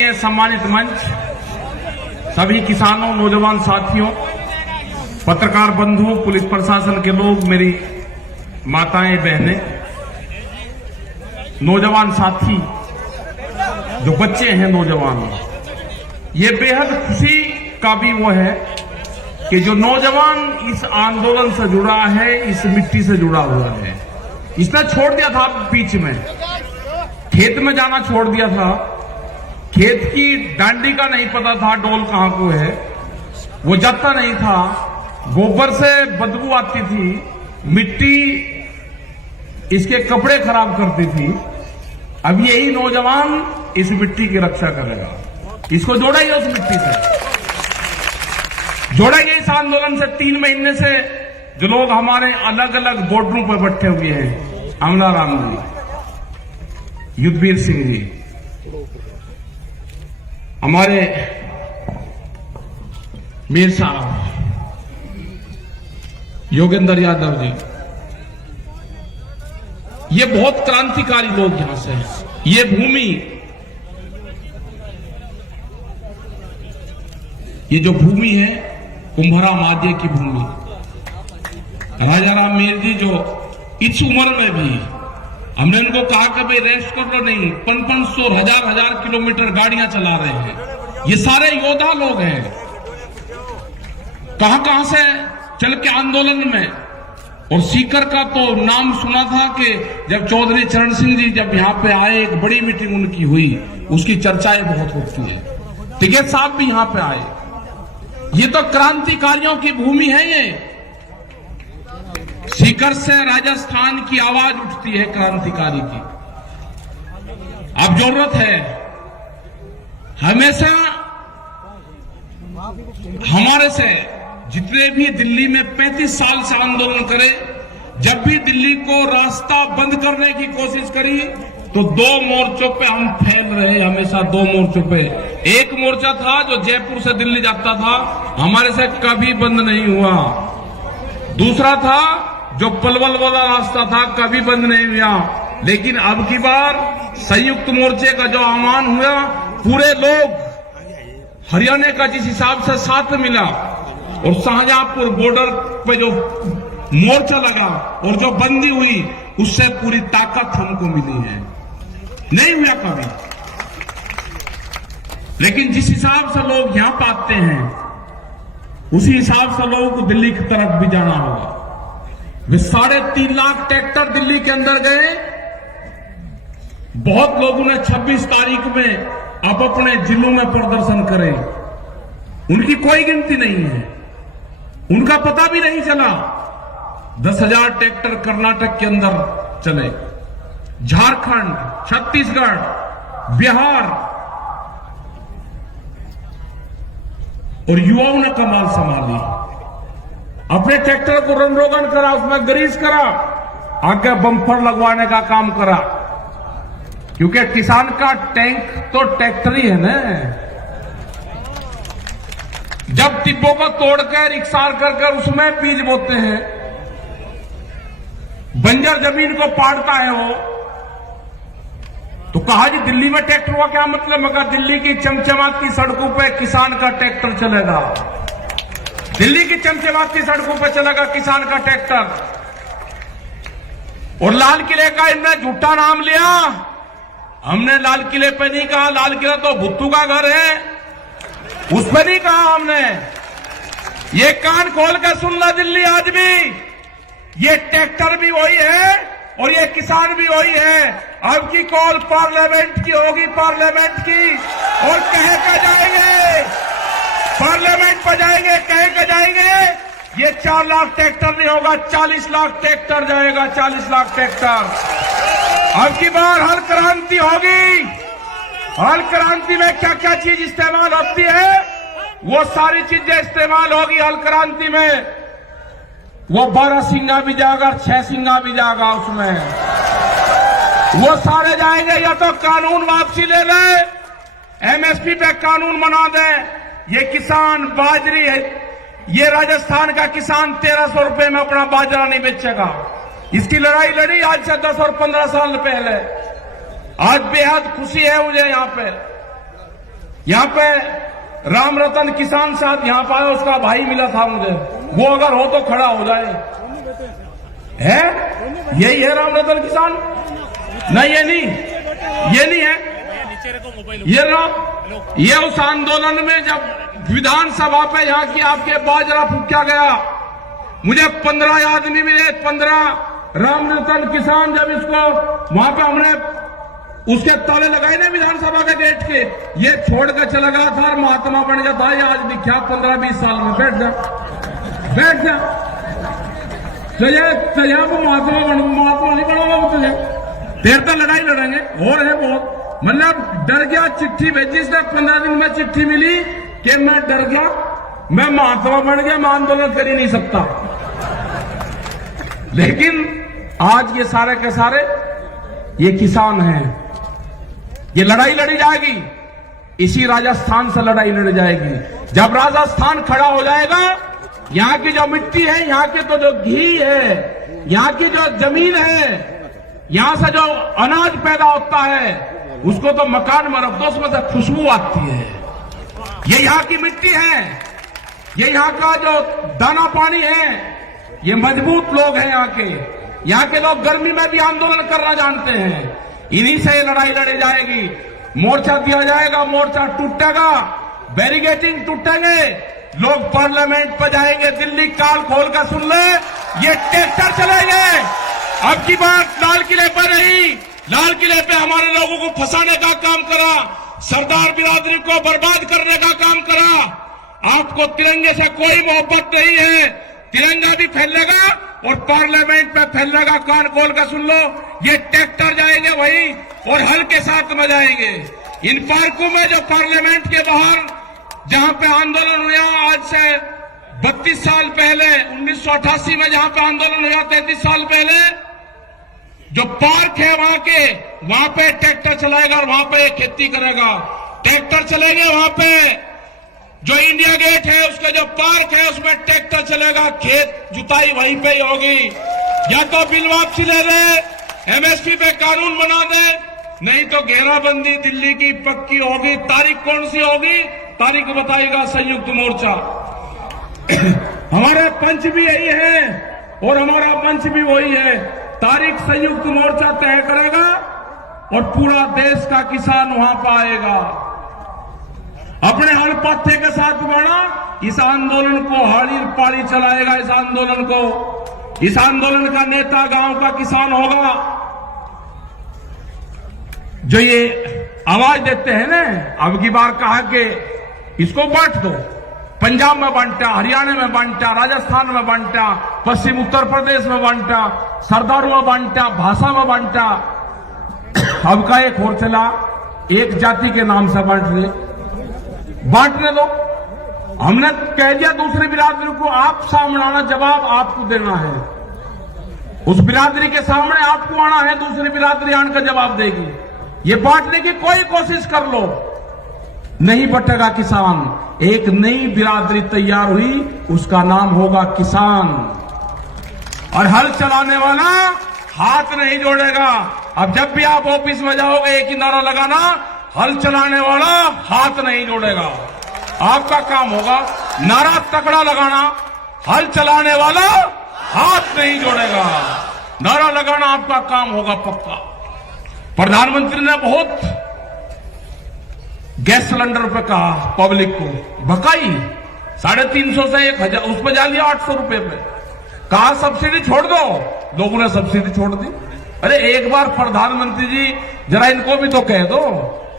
सम्मानित मंच, सभी किसानों, नौजवान साथियों, पत्रकार बंधुओं, पुलिस प्रशासन के लोग, मेरी माताएं, बहनें, नौजवान साथी, जो बच्चे हैं नौजवान, ये बेहद खुशी का भी वो है कि जो नौजवान इस आंदोलन से जुड़ा है, इस मिट्टी से जुड़ा हुआ है। इसने छोड़ दिया था बीच में, खेत में जाना छोड़ दिया था, खेत की डांडी का नहीं पता था डोल कहां को है, वो जाता नहीं था, गोबर से बदबू आती थी, मिट्टी इसके कपड़े खराब करती थी। अब यही नौजवान इस मिट्टी की रक्षा करेगा, इसको जोड़ेंगे उस मिट्टी से, जोड़ेंगे इस आंदोलन से। 3 महीने से जो लोग हमारे अलग अलग बॉर्डरों पर बैठे हुए हैं, अमला राम जी, युद्धवीर सिंह जी, हमारे मीर साहब, योगेंद्र यादव जी, ये बहुत क्रांतिकारी लोग यहां से हैं। ये भूमि, ये जो भूमि है कुंभरा माध्य की भूमि, राजा राम मीर जी जो इस उम्र में भी, हमने उनको कहा कि भाई रेस्ट कर लो, नहीं, 500 हजार किलोमीटर गाड़ियां चला रहे हैं। ये सारे योद्धा लोग हैं, कहां से चल के आंदोलन में। और सीकर का तो नाम सुना था कि जब चौधरी चरण सिंह जी जब यहां पे आए, एक बड़ी मीटिंग उनकी हुई, उसकी चर्चाएं बहुत होती है। टिकैत साहब भी यहां पे आए। ये तो क्रांतिकारियों की भूमि है। ये सीकर से राजस्थान की आवाज उठती है क्रांतिकारी की। अब जरूरत है हमेशा हमारे से जितने भी दिल्ली में 35 साल से आंदोलन करे, जब भी दिल्ली को रास्ता बंद करने की कोशिश करी तो 2 मोर्चों पे हम फैल रहे, हमेशा 2 मोर्चों पे। एक मोर्चा था जो जयपुर से दिल्ली जाता था, हमारे से कभी बंद नहीं हुआ। दूसरा था जो पलवल वाला रास्ता था, कभी बंद नहीं हुआ। लेकिन अब की बार संयुक्त मोर्चे का जो आह्वान हुआ, पूरे लोग हरियाणा का जिस हिसाब से साथ मिला, और शाहजहांपुर बॉर्डर पे जो मोर्चा लगा और जो बंदी हुई, उससे पूरी ताकत हमको मिली है, नहीं हुआ कभी। लेकिन जिस हिसाब से लोग यहां पे आते हैं, उसी हिसाब से लोगों को दिल्ली की तरफ भी जाना होगा। वे 3.5 लाख ट्रैक्टर दिल्ली के अंदर गए। बहुत लोगों ने 26 तारीख में अब अपने जिलों में प्रदर्शन करे, उनकी कोई गिनती नहीं है, उनका पता भी नहीं चला। 10,000 ट्रैक्टर कर्नाटक के अंदर चले, झारखंड, छत्तीसगढ़, बिहार, और युवाओं ने कमाल संभाली। अपने ट्रैक्टर को रन रोगन करा, उसमें ग्रीस करा, आगे बम्पर लगवाने का काम करा, क्योंकि किसान का टैंक तो ट्रैक्टर ही है ना। जब टिब्बों को तोड़कर इकसार कर उसमें बीज बोते हैं, बंजर जमीन को पाड़ता है वो, तो कहा जी दिल्ली में ट्रैक्टर हुआ क्या मतलब? मगर दिल्ली की चमचमाती सड़कों पे किसान का ट्रैक्टर चलेगा, दिल्ली की चमचमाती सड़कों पे चलेगा किसान का ट्रैक्टर। और लाल किले का इनने झूठा नाम लिया। हमने लाल किले पे नहीं कहा, लाल किला तो भुट्टू का घर है, उस पर नहीं कहा हमने। ये कान खोल कर सुन ला दिल्ली, आज भी ये ट्रैक्टर भी वही है और ये किसान भी वही है। अब की कॉल पार्लियामेंट की होगी, पार्लियामेंट की, और कह के जाएंगे, पार्लियामेंट पर जाएंगे, कह के जाएंगे। ये 4 लाख ट्रैक्टर नहीं होगा, 40 लाख ट्रैक्टर जाएगा, 40 लाख ट्रैक्टर। अब की बार हल क्रांति होगी। हल क्रांति में क्या क्या चीज इस्तेमाल होती है, वो सारी चीजें इस्तेमाल होगी हल क्रांति में। वो 12 सिंगा भी जाएगा, 6 सिंगा भी जाएगा उसमें, वो सारे जाएंगे। या तो कानून वापसी ले ले, एमएसपी पे कानून बना दे। ये किसान बाजरी है, ये राजस्थान का किसान 1300 रुपए में अपना बाजरा नहीं बेचेगा। इसकी लड़ाई लड़ी आज से 10 और 15 साल पहले। आज बेहद खुशी है मुझे यहाँ पे यहाँ पे राम रतन किसान साहब यहाँ पर आया, उसका भाई मिला था मुझे, वो अगर हो तो खड़ा हो जाए। है यही है राम रतन किसान? नहीं, ये नहीं है। ये उस आंदोलन में जब विधानसभा पे यहाँ की आपके बाजरा फूका गया, मुझे 15 आदमी मिले, 15 राम रतन किसान, जब इसको वहां पे हमने उसके ताले लगाए ना विधानसभा के गेट के, ये छोड़ कर चला गया था और महात्मा बन गया था। ये आज दिखा 15-20 साल में बैठ जा तुझे को महात्मा नहीं बनाऊंगा तुझे, देर तक लड़ाई लड़ेंगे। और है बहुत, मतलब डर गया, चिट्ठी भेजी इसने 15 दिन में, चिट्ठी मिली कि मैं डर गया, मैं महात्मा बन गया, मैं आंदोलन कर ही नहीं सकता। लेकिन आज ये सारे के सारे ये किसान हैं। ये लड़ाई लड़ी जाएगी, इसी राजस्थान से लड़ाई लड़ी जाएगी। जब राजस्थान खड़ा हो जाएगा, यहाँ की जो मिट्टी है, यहाँ के तो जो घी है, यहाँ की जो जमीन है, यहाँ से जो अनाज पैदा होता है, उसको तो मकान में रख दो, उसमें से खुशबू आती है। ये यहाँ की मिट्टी है, ये यहाँ का जो दाना पानी है, ये मजबूत लोग हैं यहाँ के लोग गर्मी में भी आंदोलन करना जानते हैं। इन्हीं से लड़ाई लड़ी जाएगी। मोर्चा दिया जाएगा, मोर्चा टूटेगा, बैरिकेडिंग टूटेंगे, लोग पार्लियामेंट पर जाएंगे। दिल्ली काल खोल कर सुन ले, ये ट्रैक्टर चलेंगे। अब की बात लाल किले पर नहीं, लाल किले पे हमारे लोगों को फंसाने का काम करा, सरदार बिरादरी को बर्बाद करने का काम करा। आपको तिरंगे से कोई मोहब्बत नहीं है, तिरंगा भी फैलेगा और पार्लियामेंट पे फैलेगा। कान खोल कर सुन लो, ये ट्रैक्टर जाएंगे वही और हल के साथ में जाएंगे। इन पार्कों में जो पार्लियामेंट के बाहर जहां पे आंदोलन हुआ आज से 32 साल पहले, 1988 में जहां पे आंदोलन हुआ 33 साल पहले, जो पार्क है वहां पे ट्रैक्टर चलाएगा और वहां पे खेती करेगा। ट्रैक्टर चलेंगे वहां पे, जो इंडिया गेट है उसका जो पार्क है उसमें ट्रैक्टर चलेगा, खेत जुताई वहीं पे ही होगी। या तो बिल वापसी ले ले, एमएसपी पे कानून बना दे, नहीं तो घेराबंदी दिल्ली की पक्की होगी। तारीख कौन सी होगी, तारीख बताएगा संयुक्त मोर्चा। हमारे पंच भी यही है और हमारा मंच भी वही है। तारीख संयुक्त मोर्चा तय करेगा और पूरा देश का किसान वहां पर आएगा। अपने हर पत्थे के साथ बढ़ा, इस आंदोलन को हाड़ी पाड़ी चलाएगा। इस आंदोलन का नेता गांव का किसान होगा। जो ये आवाज देते हैं ना, अब की बार कहा कि इसको बांट दो, पंजाब में बांटा, हरियाणा में बांटा, राजस्थान में बांटा, पश्चिम उत्तर प्रदेश में बांटा, सरदारों में बांटा, भाषा में बांटा। अब का एक और चला, एक जाति के नाम से बांटने दो। हमने कह दिया दूसरी बिरादरी को, आप सामने आना, जवाब आपको देना है। उस बिरादरी के सामने आपको आना है, दूसरी बिरादरी आकर जवाब देगी। ये बांटने की कोई कोशिश कर लो, नहीं बटेगा किसान। एक नई बिरादरी तैयार हुई, उसका नाम होगा किसान। और हल चलाने वाला हाथ नहीं जोड़ेगा। अब जब भी आप ऑफिस में जाओगे, एक ही नारा लगाना, हल चलाने वाला हाथ नहीं जोड़ेगा। आपका काम होगा नारा तकड़ा लगाना, हल चलाने वाला हाथ नहीं जोड़ेगा। नारा लगाना आपका काम होगा पक्का। प्रधानमंत्री ने बहुत गैस सिलेंडर पे कहा, पब्लिक को भकाई 350 से 1000, उस पर जा लिया 800 रुपए पे। कहा सब्सिडी छोड़ दो, लोगों ने सब्सिडी छोड़ दी। अरे एक बार प्रधानमंत्री जी जरा इनको भी तो कह दो,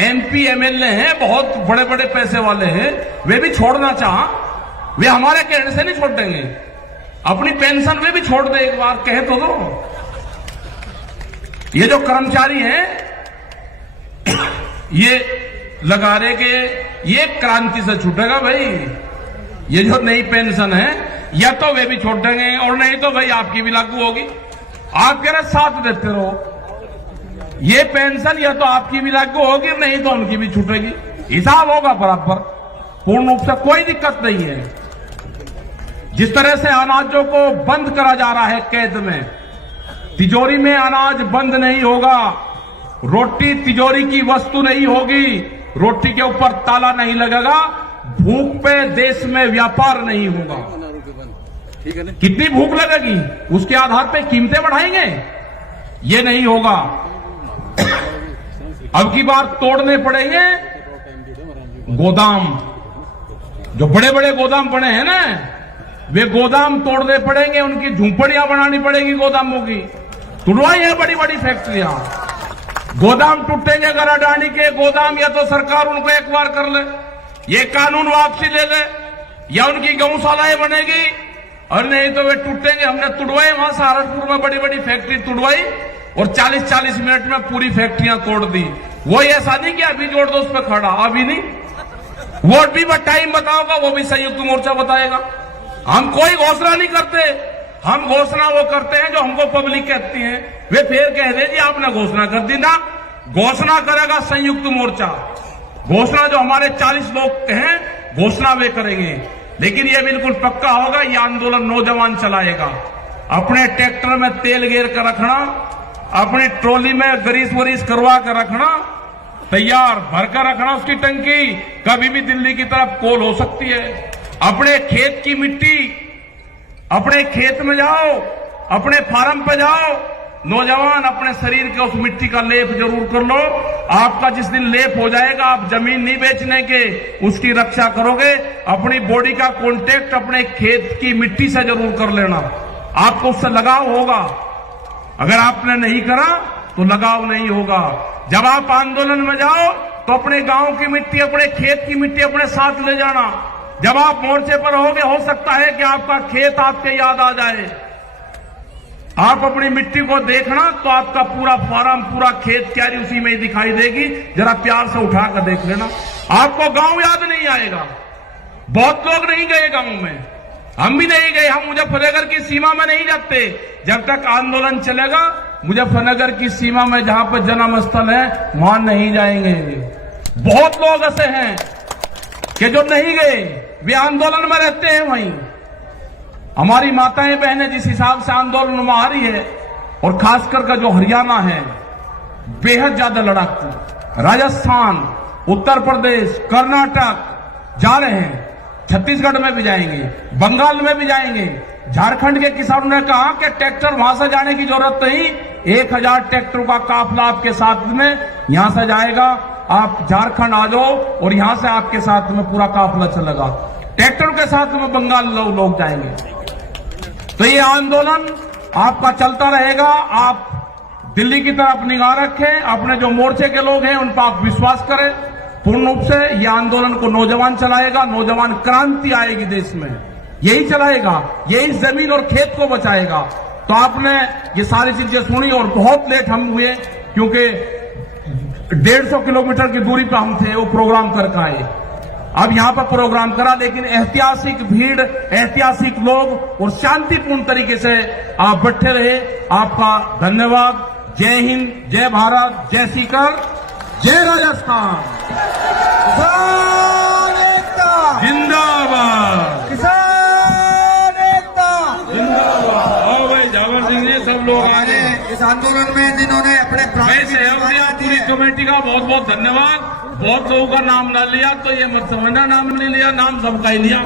एमपी एमएलए हैं, बहुत बड़े बड़े पैसे वाले हैं, वे भी छोड़ना चाह, वे हमारे कहने से नहीं छोड़ देंगे। अपनी पेंशन में भी छोड़ दे, एक बार कह तो दो। ये जो कर्मचारी हैं, ये लगा रहे कि ये क्रांति से छूटेगा भाई। ये जो नई पेंशन है, या तो वे भी छोड़ देंगे और नहीं तो भाई आपकी भी लागू होगी। आप कह रहे साथ देते रहो, ये पेंशन या तो आपकी भी लागू होगी, नहीं तो उनकी भी छूटेगी। हिसाब होगा बराबर, पूर्ण रूप से कोई दिक्कत नहीं है। जिस तरह से अनाजों को बंद करा जा रहा है कैद में, तिजोरी में अनाज बंद नहीं होगा। रोटी तिजोरी की वस्तु नहीं होगी। रोटी के ऊपर ताला नहीं लगेगा, भूख पे देश में व्यापार नहीं होगा। कितनी भूख लगेगी उसके आधार पे कीमतें बढ़ाएंगे, ये नहीं होगा। अब की बार तोड़ने पड़ेंगे गोदाम, जो बड़े बड़े गोदाम बने हैं ना, वे गोदाम तोड़ने पड़ेंगे, उनकी झुंपड़ियां बनानी पड़ेगी गोदामों की। तुड़वाई है बड़ी बड़ी फैक्ट्रियां, गोदाम टूटेंगे गराडानी के गोदाम, या तो सरकार उनको एक बार कर ले, ये कानून वापसी ले ले, या उनकी गौशालाएं बनेगी, और नहीं तो वे टूटेंगे। हमने तुड़वाई वहां सहारनपुर में बड़ी बड़ी फैक्ट्री तुड़वाई और 40-40 मिनट में पूरी फैक्ट्रियां तोड़ दी। वो ऐसा नहीं कि अभी जोड़ दो उस पर खड़ा, अभी नहीं, वो भी टाइम बताओगा, वो भी संयुक्त मोर्चा बताएगा। हम कोई घोषणा नहीं करते, हम घोषणा वो करते हैं जो हमको पब्लिक कहती है। वे फिर कह दे जी आपने घोषणा कर दी ना, घोषणा करेगा संयुक्त मोर्चा, घोषणा जो हमारे 40 लोग हैं घोषणा वे करेंगे। लेकिन ये बिल्कुल पक्का होगा, ये आंदोलन नौजवान चलाएगा। अपने ट्रैक्टर में तेल गेर कर रखना, अपनी ट्रॉली में ग्रीस वरीस करवा कर रखना, तैयार भरकर रखना उसकी टंकी, कभी भी दिल्ली की तरफ कॉल हो सकती है। अपने खेत की मिट्टी, अपने खेत में जाओ, अपने फार्म पे जाओ, नौजवान अपने शरीर के उस मिट्टी का लेप जरूर कर लो। आपका जिस दिन लेप हो जाएगा, आप जमीन नहीं बेचने के, उसकी रक्षा करोगे। अपनी बॉडी का कांटेक्ट अपने खेत की मिट्टी से जरूर कर लेना, आपको उससे लगाव होगा। अगर आपने नहीं करा तो लगाव नहीं होगा। जब आप आंदोलन में जाओ तो अपने गांव की मिट्टी, अपने खेत की मिट्टी अपने साथ ले जाना। जब आप मोर्चे पर होगे, हो सकता है कि आपका खेत आपके याद आ जाए। आप अपनी मिट्टी को देखना तो आपका पूरा फार्म, पूरा खेत क्यारी उसी में ही दिखाई देगी। जरा प्यार से उठा कर देख लेना, आपको गांव याद नहीं आएगा। बहुत लोग नहीं गए गांव में, हम भी नहीं गए, हम मुजफ्फरनगर की सीमा में नहीं जाते। जब तक आंदोलन चलेगा, मुजफ्फरनगर की सीमा में जहां पर जन्म स्थल है वहां नहीं जाएंगे। बहुत लोग ऐसे हैं कि जो नहीं गए, वे आंदोलन में रहते हैं वहीं। हमारी माताएं बहनें जिस हिसाब से आंदोलन में आ रही है, और खासकर का जो हरियाणा है बेहद ज्यादा लड़ाकू, राजस्थान, उत्तर प्रदेश, कर्नाटक जा रहे हैं, छत्तीसगढ़ में भी जाएंगे, बंगाल में भी जाएंगे। झारखंड के किसानों ने कहा कि ट्रैक्टर वहां से जाने की जरूरत नहीं, 1000 ट्रैक्टरों का काफिला आपके साथ में यहां से जाएगा। आप झारखंड आ जाओ और यहां से आपके साथ में पूरा काफिला चलेगा। ट्रैक्टरों के साथ में बंगाल लोग जाएंगे। तो ये आंदोलन आपका चलता रहेगा। आप दिल्ली की तरफ निगाह रखें, अपने जो मोर्चे के लोग हैं उन पर आप विश्वास करें पूर्ण रूप से। यह आंदोलन को नौजवान चलाएगा, नौजवान क्रांति आएगी देश में, यही चलाएगा, यही जमीन और खेत को बचाएगा। तो आपने ये सारी चीजें सुनी, और बहुत लेट हम हुए क्योंकि 150 किलोमीटर की दूरी पर हम थे, वो प्रोग्राम करके आए। अब यहां पर प्रोग्राम करा, लेकिन ऐतिहासिक भीड़, ऐतिहासिक लोग और शांतिपूर्ण तरीके से आप बैठे रहे। आपका धन्यवाद। जय हिंद, जय भारत, जय सीकर, जय राजस्थान, किसान एकता जिंदाबाद, किसान एकता जिंदाबाद। आओ भाई जावर सिंह जी, सब लोग हमारे इस आंदोलन में जिन्होंने अपने पूरी कमेटी का बहुत बहुत धन्यवाद। बहुत लोगों का नाम ना लिया तो ये मत समझना नाम नहीं लिया, नाम सबका ही लिया।